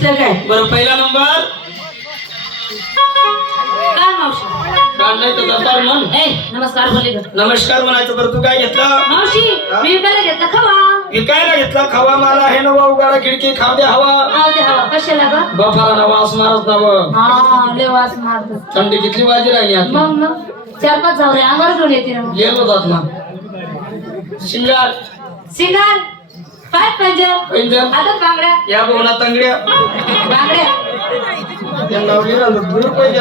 दिसलं काय? बरं पहिला नंबर. काय मावशी? कान नाही तर दरबार म्हण. ए नमस्कार ग. नमस्कार म्हणायचं बरं तू काय घेतलं? मावशी मी विकायला घेतला खवा. विकायला घेतला खावा मला हे नवा उगाडा खिडकी खाऊ दे हवा. आव दे हवा कशाला ग? बफारा नवा असणारच नवं. हा लय वास मारतो. थंडी किती वाजी राहिली आता? मग मग चार पाच जावरे अंगावर घेऊन येते ना मग. गेलो जात ना. शिंगार सिंगार? पाय पंजर पैंजण आता बांगड्या. या बोना तंगड्या. बांगड्या. पाहिजे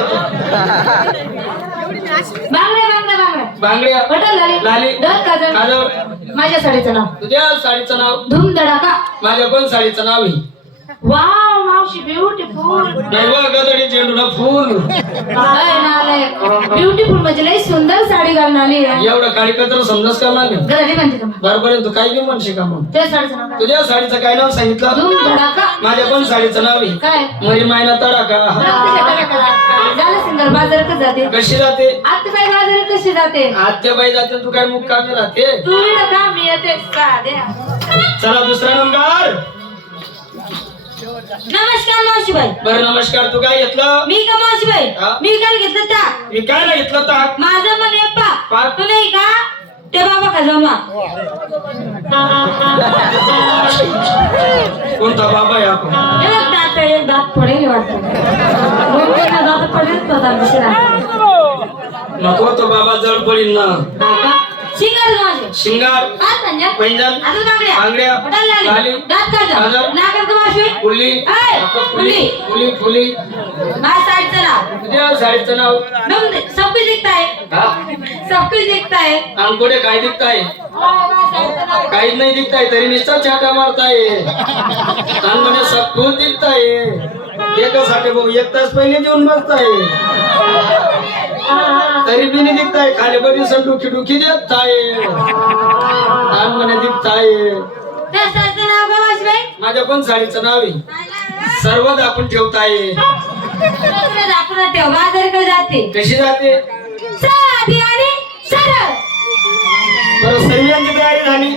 बांगड्या बांगड्या बांगड्या. बांगड्या. बटन झाले लाली. दस काजल काजळ माझ्या साडीचं नाव. तुझ्या साडीचं नाव. धूम धडाका. माझ्या पण साडीचं नाव आहे. वाव मावशी ब्युटिफुल बा गदडी चेंडूला फुल. ब्युटिफुल म्हणजे लई सुंदर साडी घालून आली आहे. एवढं काळी समजच का लागेल गरली म्हणते का बरोबर तू काय घेऊन म्हणशी का मग? त्या साडीचं नाव काय? तुझ्या साडीचं काय नाव सांगितलं? धूम धडाका. माझ्या पण साडीचं नाव आहे? काय? मरी मायना तडाका. झालं सिंगर बाजार कसं जाते? कशी जाते? आत्ताबाई बाजार कशी जाते? आत्याबाई जाते तू काय मुक्कामी राहते? तू का मी येते. साध्या. चला दुसरा नंबर. नमस्कार मावशीबाई. बरं नमस्कार. तू काय घेतलं? मी का मावशीबाई? हा? मी काय घेतलं त्या विकायला घेतलं ताक माझं मन आहे पा. पाक. तू नाही का? ते बाबा का जमा? कोणता बाबा आहे आपण? हे बघ दात आहे, दात पडेल वाटतं. दोन तीन दात पडेल तो दात दुसरा. नको तो बाबा जळ पडील ना. हा? शिंगार माझे शिंगार हात पंजा पैंजण आता बांगड्या बांगड्या, बटाल लाली दात काढा काजळ, नागर कमाशी फुली ऐ, फुली फुली फुली माझ्या साईडचं नाव तुझ्या साडीचं नाव नम सब कुछ दिखता है हा सब कुछ दिखता है अंकोडे काय नाव आहे. काहीच नाही दिखताय तरी नुसता छाटा मारताय आणि म्हणे सब कुछ दिखताय एकासाठी भाऊ एक तास पहिले देऊन बसताय. तरी नाही दिखताय खाली बरी डुकी डुकी म्हणे त्या साईडचं नाव काय वाशबाई? माझ्या पण साडीचं नाव आहे. सर्व दाखवून ठेवताय जाते. कशी जाते? बरं सर्वांची तयारी झाली.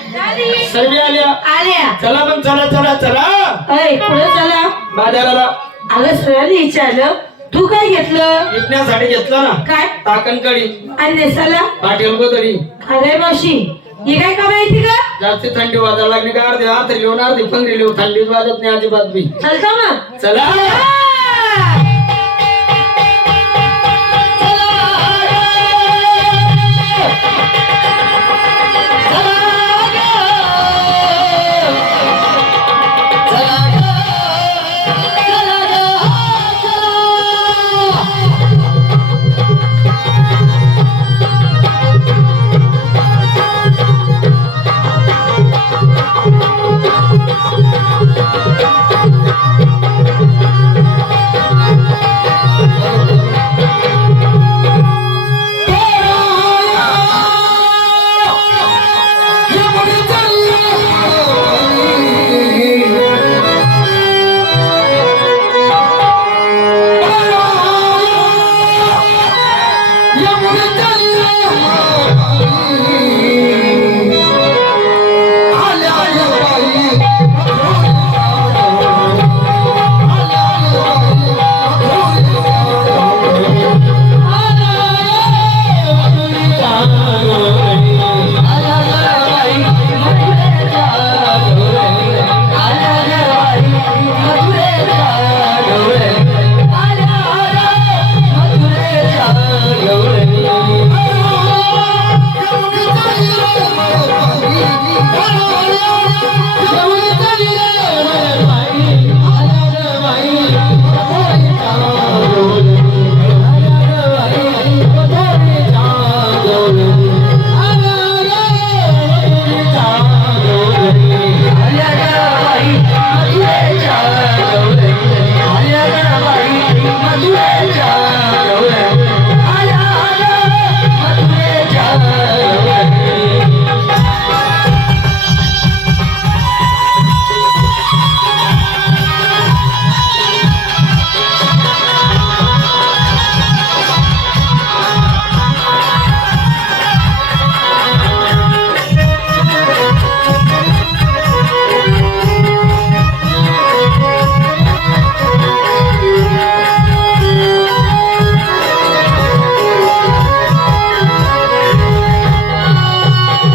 सर्व आल्या. आल्या. चला मग चला चला चला. पुढे चला. बाजाराला. अगं सरळ विचारलं तू काय घेतलं? विकण्यासाठी घेतलं ना. काय? टाकण कडी आणि नेसाला पाटील गोदडी अरे मावशी ही काय का माहिती का जास्त थंडी वाजायला लागली का अर्धी? अर्धी लिहून अर्धी पंधरी लिहू थंडीच वाजत नाही अजिबात बी. चल का मग चला!